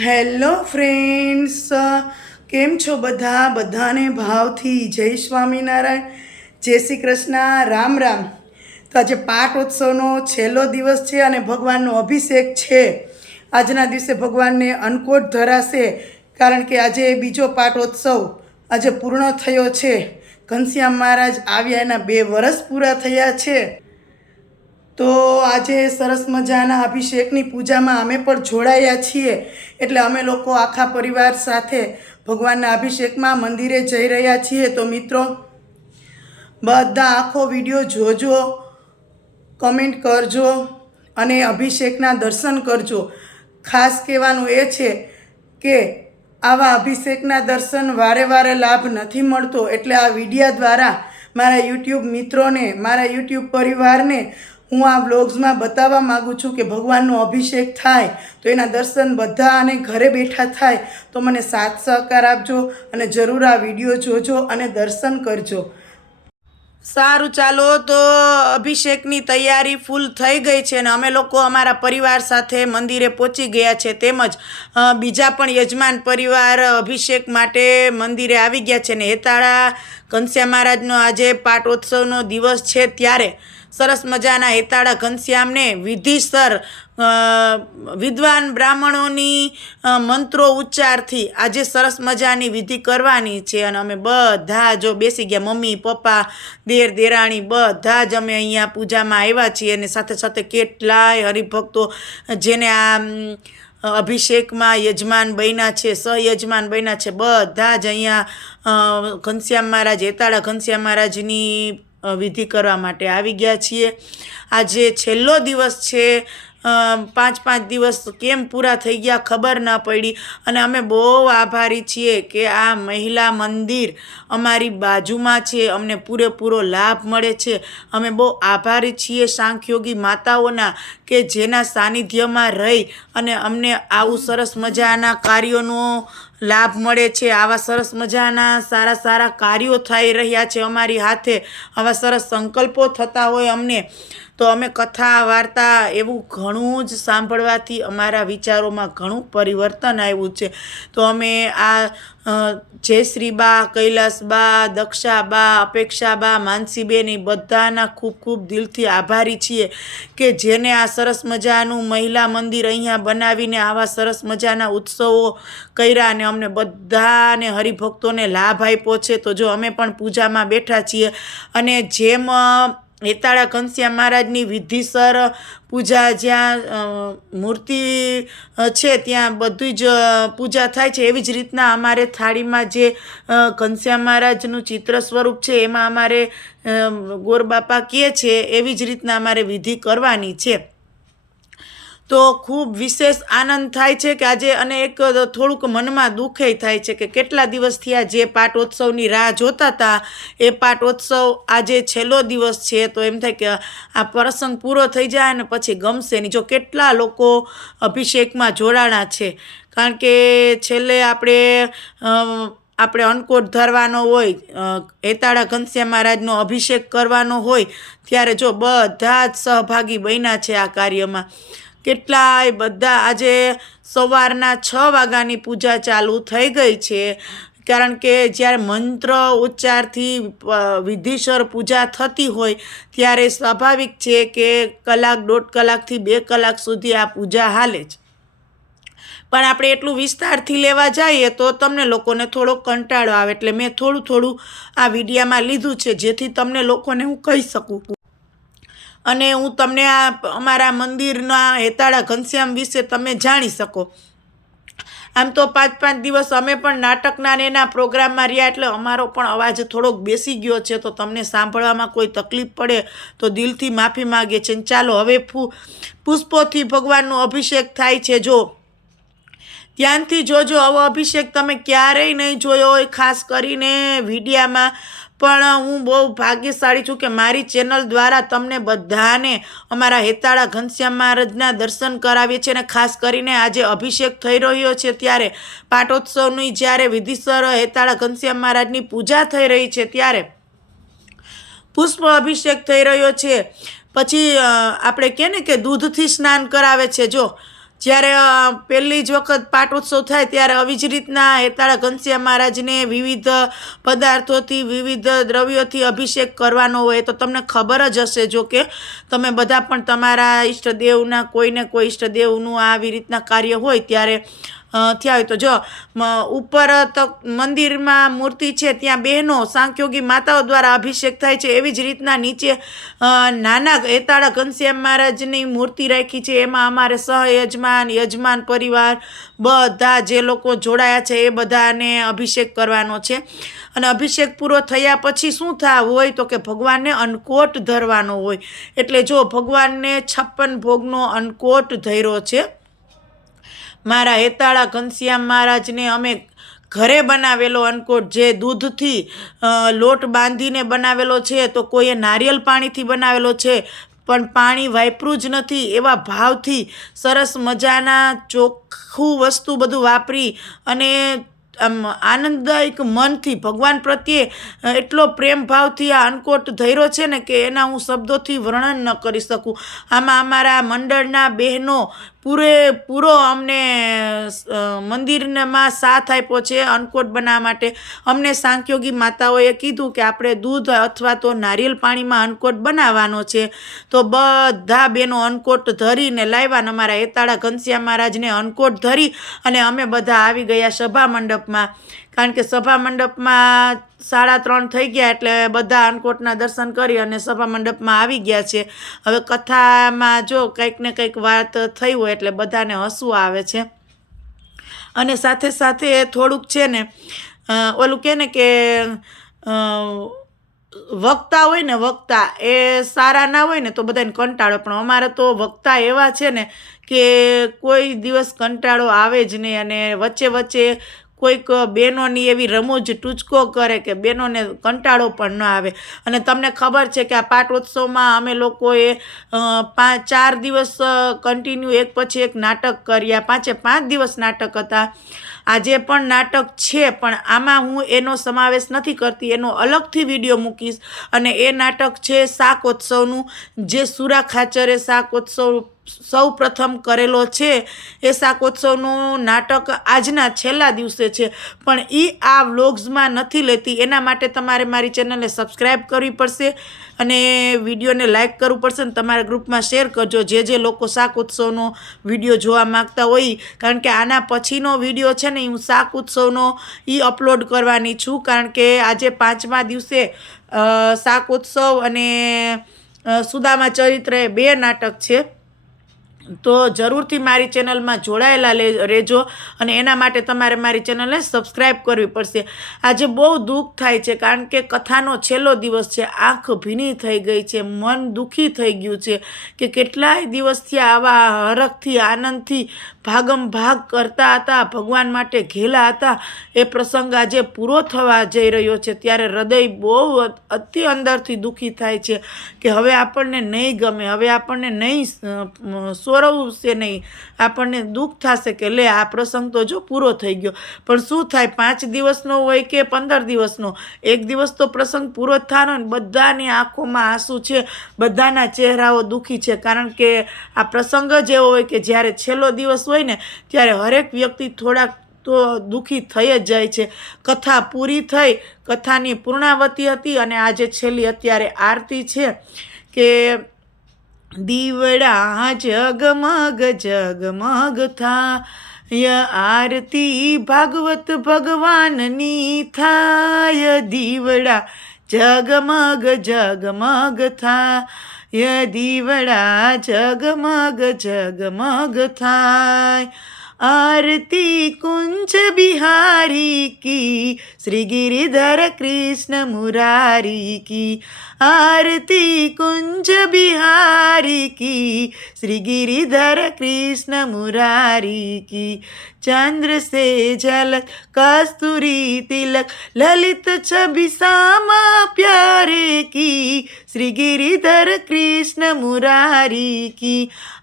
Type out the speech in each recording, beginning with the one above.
Hello friends કેમ છો બધા? બધાને ભાવથી જય સ્વામિનારાયણ. જય શ્રી કૃષ્ણ. રામ રામ. તો આજે પાઠ ઉત્સવનો છેલ્લો દિવસ છે અને ભગવાનનો અભિષેક છે. આજના દિવસે ભગવાનને અન્નકોટ ધરાશે કારણ કે આજે બીજો પાટોત્સવ આજે પૂર્ણ થયો છે. ઘનશ્યામ મહારાજ આવ્યા એના બે વર્ષ પૂરા થયા છે. તો આજે સરસ મજાના અભિષેકની પૂજામાં અમે પણ જોડાયા છીએ. એટલે અમે લોકો આખા પરિવાર સાથે ભગવાનના અભિષેકમાં મંદિરે જઈ રહ્યા છીએ. તો મિત્રો, બધા આખો વીડિયો જોજો, કમેન્ટ કરજો અને અભિષેકના દર્શન કરજો. ખાસ કહેવાનું એ છે કે આવા અભિષેકના દર્શન વારે વારે લાભ નથી મળતો. એટલે આ વિડીયા દ્વારા મારા યુટ્યુબ મિત્રોને, મારા યુટ્યુબ પરિવારને હું આ બ્લોગ્સમાં બતાવવા માગું છું કે ભગવાનનો અભિષેક થાય તો એના દર્શન બધા અને ઘરે બેઠા થાય તો મને સાથ સહકાર આપજો અને જરૂર આ વીડિયો જોજો અને દર્શન કરજો. સારું, ચાલો તો અભિષેકની તૈયારી ફૂલ થઈ ગઈ છે અને અમે લોકો અમારા પરિવાર સાથે મંદિરે પહોંચી ગયા છે તેમજ બીજા પણ યજમાન પરિવાર અભિષેક માટે મંદિરે આવી ગયા છે ને હેતાળા કંસ્યા મહારાજનો આજે પાટોત્સવનો દિવસ છે ત્યારે. સરસ મજાના હેતાળા ઘનશ્યામને વિધિસર વિદ્વાન બ્રાહ્મણોની મંત્રો ઉચ્ચારથી આજે સરસ મજાની વિધિ કરવાની છે અને અમે બધા જો બેસી ગયા, મમ્મી, પપ્પા, દેર, દેરાણી, બધા જ અમે અહીંયા પૂજામાં આવ્યા છીએ અને સાથે સાથે કેટલાય હરિભક્તો જેને આ અભિષેકમાં યજમાન બન્યા છે સહયજમાન બન્યા છે, બધા જ અહીંયા ઘનશ્યામ મહારાજ, હેતાળા ઘનશ્યામ મહારાજની વિધિ કરવા માટે આવી ગયા છીએ. આજે છેલ્લો દિવસ છે. પાંચ પાંચ દિવસ કેમ પૂરા થઈ ગયા ખબર ન પડી. અને અમે બહુ આભારી છીએ કે આ મહિલા મંદિર અમારી બાજુમાં છે. અમને પૂરેપૂરો લાભ મળે છે. અમે બહુ આભારી છીએ સાંખ્યોગી માતાઓના કે જેના સાનિધ્યમાં રહી અને અમને આવું સરસ મજાના કાર્યોનો લાભ મળે છે. આવા સરસ મજાના સારા સારા કાર્યો થઈ રહ્યા છે અમારી હાથે. આવા સરસ સંકલ્પો થતા હોય અમને. તો અમે કથા, વાર્તા એવું ઘણું જ સાંભળવાથી અમારા વિચારોમાં ઘણું પરિવર્તન આવ્યું છે. તો અમે આ જયશ્રીબા, કૈલાસબા, દક્ષાબા, અપેક્ષાબા, માનસીબેન, એ બધાના ખૂબ ખૂબ દિલથી આભારી છીએ કે જેને આ સરસ મજાનું મહિલા મંદિર અહીંયા બનાવીને આવા સરસ મજાના ઉત્સવો કર્યા અને અમને બધાને હરિભક્તોને લાભ આપ્યો છે. તો જો અમે પણ પૂજામાં બેઠા છીએ અને જેમ અ, હેતાળા ઘનશ્યામ મહારાજની વિધિસર પૂજા જ્યાં મૂર્તિ છે ત્યાં બધી જ પૂજા થાય છે. એવી જ રીતના અમારે થાળીમાં જે ઘનશ્યામ મહારાજનું ચિત્ર સ્વરૂપ છે એમાં અમારે ગોરબાપા કહે છે એવી જ રીતના અમારે વિધિ કરવાની છે. તો ખૂબ વિશેષ આનંદ થાય છે કે આજે અને એક થોડુંક મનમાં દુઃખે થાય છે કે કેટલા દિવસથી આ જે પાટોત્સવની રાહ જોતા હતા એ પાટોત્સવ આજે છેલ્લો દિવસ છે તો એમ થાય કે આ પ્રસંગ પૂરો થઈ જાય અને પછી ગમશે નહીં. જો કેટલા લોકો અભિષેકમાં જોડાણા છે. કારણ કે છેલ્લે આપણે આપણે અન્નકોટ ધરવાનો હોય હેતાળા ઘનશ્યામ મહારાજનો અભિષેક કરવાનો હોય, ત્યારે જો બધા જ સહભાગી બન્યા છે આ કાર્યમાં. કેટલાય બધા આજે સવારના છ વાગ્યાની પૂજા ચાલુ થઈ ગઈ છે. કારણ કે જ્યારે મંત્ર ઉચ્ચારથી વિધિસર પૂજા થતી હોય, ત્યારે સ્વાભાવિક છે કે કલાક, દોઢ કલાકથી બે કલાક સુધી આ પૂજા હાલે છે. પણ આપણે એટલું વિસ્તારથી લેવા જઈએ તો તમને લોકોને થોડો કંટાળો આવે. એટલે મેં થોડું થોડું આ વિડીયામાં લીધું છે, જેથી તમને લોકોને હું કહી શકું. અને હું તમને આ અમારા મંદિરના હેતાળા ઘનશ્યામ વિશે તમે જાણી શકો. આમ તો પાંચ પાંચ દિવસ અમે પણ નાટકના ને એના પ્રોગ્રામમાં રહ્યા એટલે અમારો પણ અવાજ થોડોક બેસી ગયો છે તો તમને સાંભળવામાં કોઈ તકલીફ પડે તો દિલથી માફી માગે છે. ને ચાલો હવે ફૂ, પુષ્પોથી ભગવાનનો અભિષેક થાય છે. જો ધ્યાનથી જોજો, આવો અભિષેક તમે ક્યારેય નહીં જોયો હોય, ખાસ કરીને વિડીયામાં પણ હું બહુ ભાગ્યશાળી છું કે મારી ચેનલ દ્વારા તમને બધાને અમારા હેતાળા ઘનશ્યામ મહારાજના દર્શન કરાવીએ છીએ અને ખાસ કરીને આજે અભિષેક થઈ રહ્યો છે ત્યારે પાટોત્સવની જ્યારે વિધિસર હેતાળા ઘનશ્યામ મહારાજની પૂજા થઈ રહી છે ત્યારે પુષ્પ અભિષેક થઈ રહ્યો છે. પછી આપણે કહે ને કે દૂધથી સ્નાન કરાવે છે. જો જ્યારે પહેલી જ વખત પાટોત્સવ થાય ત્યારે આવી જ રીતના હેતાળા ઘનશ્યામ મહારાજને વિવિધ પદાર્થોથી, વિવિધ દ્રવ્યોથી અભિષેક કરવાનો હોય તો તમને ખબર જ હશે જો કે તમે બધા પણ તમારા ઈષ્ટદેવના કોઈને કોઈ ઈષ્ટદેવનું આવી રીતના કાર્ય હોય ત્યારે થયા હોય તો જો ઉપર તો મંદિરમાં મૂર્તિ છે, ત્યાં બહેનો, સાંખ્યોગી માતાઓ દ્વારા અભિષેક થાય છે, એવી જ રીતના નીચે નાના એતાળા ઘનશ્યામ મહારાજની મૂર્તિ રાખી છે, એમાં અમારે સહયજમાન યજમાન પરિવાર, બધા જે લોકો જોડાયા છે, એ બધાને અભિષેક કરવાનો છે. અને અભિષેક પૂરો થયા પછી શું થાય હોય તો કે ભગવાનને અન્નકોટ ધરવાનો હોય. એટલે જો ભગવાનને છપ્પન ભોગનો અન્નકોટ ધર્યો છે મારા હેતાળા ઘનશ્યામ મહારાજને અમે ઘરે બનાવેલો અન્નકોટ જે દૂધથી લોટ બાંધીને બનાવેલો છે, તો કોઈએ નારિયેલ પાણીથી બનાવેલો છે, પણ પાણી વાપરું જ નથી, એવા ભાવથી સરસ મજાના ચોખ્ખું વસ્તુ બધું વાપરી અને, આમ, આનંદદાયક મનથી, ભગવાન પ્રત્યે એટલો પ્રેમ ભાવથી આ અન્નકોટ ધર્યો છે ને કે એના હું શબ્દોથી વર્ણન ન કરી શકું. આમાં અમારા મંડળના બહેનો પૂરેપૂરો અમને અ, મંદિરમાં સાથ આપ્યો છે અન્નકોટ બનાવવા માટે. અમને સાંખ્યોગી માતાઓએ કીધું કે આપણે દૂધ અથવા તો નારિયેલ પાણીમાં અન્નકોટ બનાવવાનો છે. તો બધા બેનો અન્નકોટ ધરીને લાવ્યા અને અમારા હેતાળા ઘનશ્યામ મહારાજને અન્નકોટ ધરી અને અમે બધા આવી ગયા સભા મંડપમાં. કારણ કે સભા મંડપમાં સાડા ત્રણ થઈ ગયા એટલે બધા અન્નકોટના દર્શન કરી અને સભા મંડપમાં આવી ગયા છે. હવે કથામાં જો કંઈક ને કંઈક વાત થઈ હોય એટલે બધાને હસવું આવે છે. અને સાથે સાથે થોડુંક છે ને ઓલું કહે ને કે વક્તા હોય ને વક્તા એ સારા ના હોય ને તો બધાને કંટાળો. પણ અમારે તો વક્તા એવા છે ને કે કોઈ દિવસ કંટાળો આવે જ નહીં અને વચ્ચે વચ્ચે કોઈક બહેનોની એવી રમૂજ ટૂચકો કરે કે બહેનોને કંટાળો પણ ન આવે. અને તમને ખબર છે કે આ પાટોત્સવમાં અમે લોકોએ પાંચ ચાર દિવસ કન્ટિન્યુ એક પછી એક નાટક કર્યા. પાંચે પાંચ દિવસ નાટક હતા. આજે પણ નાટક છે, પણ આમાં હું એનો સમાવેશ નથી કરતી. એનો અલગથી વીડિયો મૂકીશ. અને એ નાટક છે શાકોત્સવનું જે સુરા ખાચરે શાકોત્સવ સૌ પ્રથમ કરેલો છે. એ શાકોત્સવનું નાટક આજના છેલ્લા દિવસે છે. પણ એ આ વ્લોગ્સમાં નથી લેતી. એના માટે તમારે મારી ચેનલને સબસ્ક્રાઈબ કરવી પડશે અને વિડીયોને લાઇક કરવું પડશે ને તમારા ગ્રુપમાં શેર કરજો. જે જે લોકો શાક ઉત્સવનો વીડિયો જોવા માંગતા હોય, કારણ કે આના પછીનો વીડિયો છે ને હું શાક ઉત્સવનો એ અપલોડ કરવાની છું. કારણ કે આજે પાંચમા દિવસે શાક ઉત્સવ અને સુદામા ચરિત્ર એ બે નાટક છે. તો જરૂરથી મારી ચેનલમાં જોડાયેલા લે- રહેજો અને એના માટે તમારે મારી ચેનલને સબસ્ક્રાઈબ કરવી પડશે. આજે બહુ દુઃખ થાય છે કારણ કે કથાનો છેલ્લો દિવસ છે, આંખ ભીની થઈ ગઈ છે, મન દુઃખી થઈ ગયું છે કે કેટલાય દિવસથી આવા હરખથી, આનંદથી ભાગમ ભાગ કરતા હતા, ભગવાન માટે ઘેલા હતા. એ પ્રસંગ આજે પૂરો થવા જઈ રહ્યો છે. ત્યારે હૃદય બહુ અતિ અંદરથી દુઃખી થાય છે કે હવે આપણને નહીં ગમે, હવે આપણને નહીં સોરવશે નહીં. આપણને દુઃખ થશે કે લે, આ પ્રસંગ તો જો પૂરો થઈ ગયો. પણ શું થાય? પાંચ દિવસનો હોય કે પંદર દિવસનો? એક દિવસ તો પ્રસંગ પૂરો થવાનો ને બધાની આંખોમાં આંસુ છે, બધાના ચહેરાઓ દુઃખી છે. કારણ કે આ પ્રસંગ જ એવો હોય કે જ્યારે છેલ્લો દિવસ હોય ને, ત્યારે હરેક વ્યક્તિ થોડાક તો દુઃખી થઈ જ જાય છે. કથા પૂરી થઈ, કથાની પૂર્ણાવતી હતી અને આજે છેલ્લી અત્યારે આરતી છે કે દીવડા જગમગ જગમગ થાય, આરતી ભાગવત ભગવાનની થાય, દીવડા જગમગ જગમગ થાય. દીવડા જગમગ જગમગ થાય. આરતી કુંજ બિહારી કી શ્રી ગિરિધર કૃષ્ણ મુરારી કી આરતી કુંજ બિહારી કી શ્રી ગિરિધર કૃષ્ણ મુરારી કી ચંદ્ર સે ઝલક કસ્તુરી તિલક લલિત છબી સામા પ્યારે કી શ્રી ગિરિધર કૃષ્ણ મુરારી કી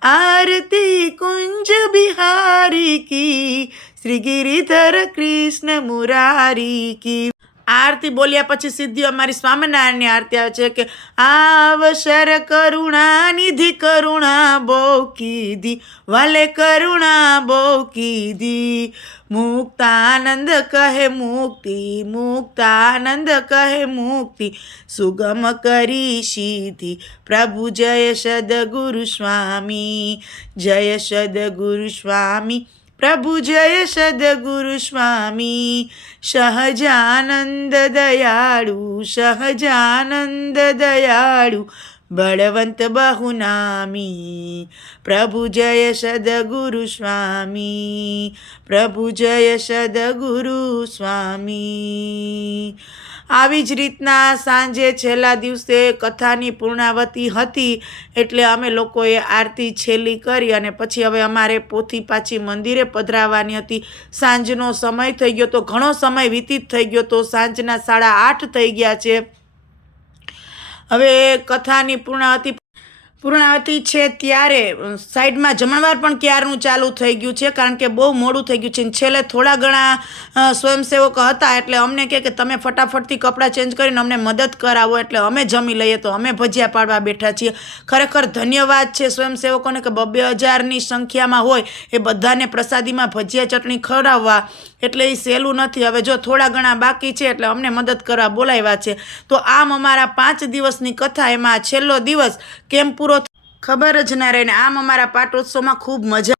આરતી કુંજ બિહારી કી શ્રી ગિરિધર કૃષ્ણ મુરારી કી આરતી બોલ્યા પછી સિદ્ધિ અમારી સ્વામિનારાયણની આરતી આવે છે કે આવસર કરુણા નિધિ, કરુણા બહુ કીધી વાલે કરુણા બહુ કીધી મુક્તાનંદ કહે મુક્તિ, મુક્તાનંદ કહે મુક્તિ, સુગમ કરી સીધી પ્રભુ જય સદગુરુ સ્વામી, જય સદગુરુ સ્વામી. પ્રભુ જય સદગુરુ સ્વામી સહજાનંદ દયાળુ સહજાનંદ દયાળુ. બળવંત બહુનામી. પ્રભુ જય સદગુરુ સ્વામી. પ્રભુ જય સદગુરુ સ્વામી. આવી જ રીતના સાંજે છેલ્લા દિવસે કથાની પૂર્ણાવતી હતી એટલે અમે લોકોએ આરતી છેલ્લી કરી અને પછી હવે અમારે પોથી પાછી મંદિરે પધરાવવાની હતી. સાંજનો સમય થઈ ગયો તો ઘણો સમય વ્યતીત થઈ ગયો તો સાંજના સાડા આઠ થઈ ગયા છે. હવે કથાની પૂર્ણાવતી પૂર્ણાવતી છે ત્યારે સાઈડમાં જમણવાર પણ ક્યારનું ચાલુ થઈ ગયું છે, કારણ કે બહુ મોડું થઈ ગયું છે. છેલ્લે થોડા ઘણા સ્વયંસેવક હતા, એટલે અમને કહે કે તમે ફટાફટથી કપડાં ચેન્જ કરીને અમને મદદ કરાવો, એટલે અમે જમી લઈએ, તો અમે ભજીયા પાડવા બેઠા છીએ. ખરેખર ધન્યવાદ છે સ્વયંસેવકોને કે બબ્બે હજારની સંખ્યામાં હોય એ બધાને પ્રસાદીમાં ભજીયા ચટણી ખવડાવવા, એટલે એ સહેલું નથી. હવે જો થોડા ઘણા બાકી છે, એટલે અમને મદદ કરવા બોલાવ્યા છે. તો આમ અમારા પાંચ દિવસની કથા એમાં છેલ્લો દિવસ કેમ પૂરો થ- ખબર જ ના રહે ને આમ અમારા પાટોત્સવમાં ખૂબ મજા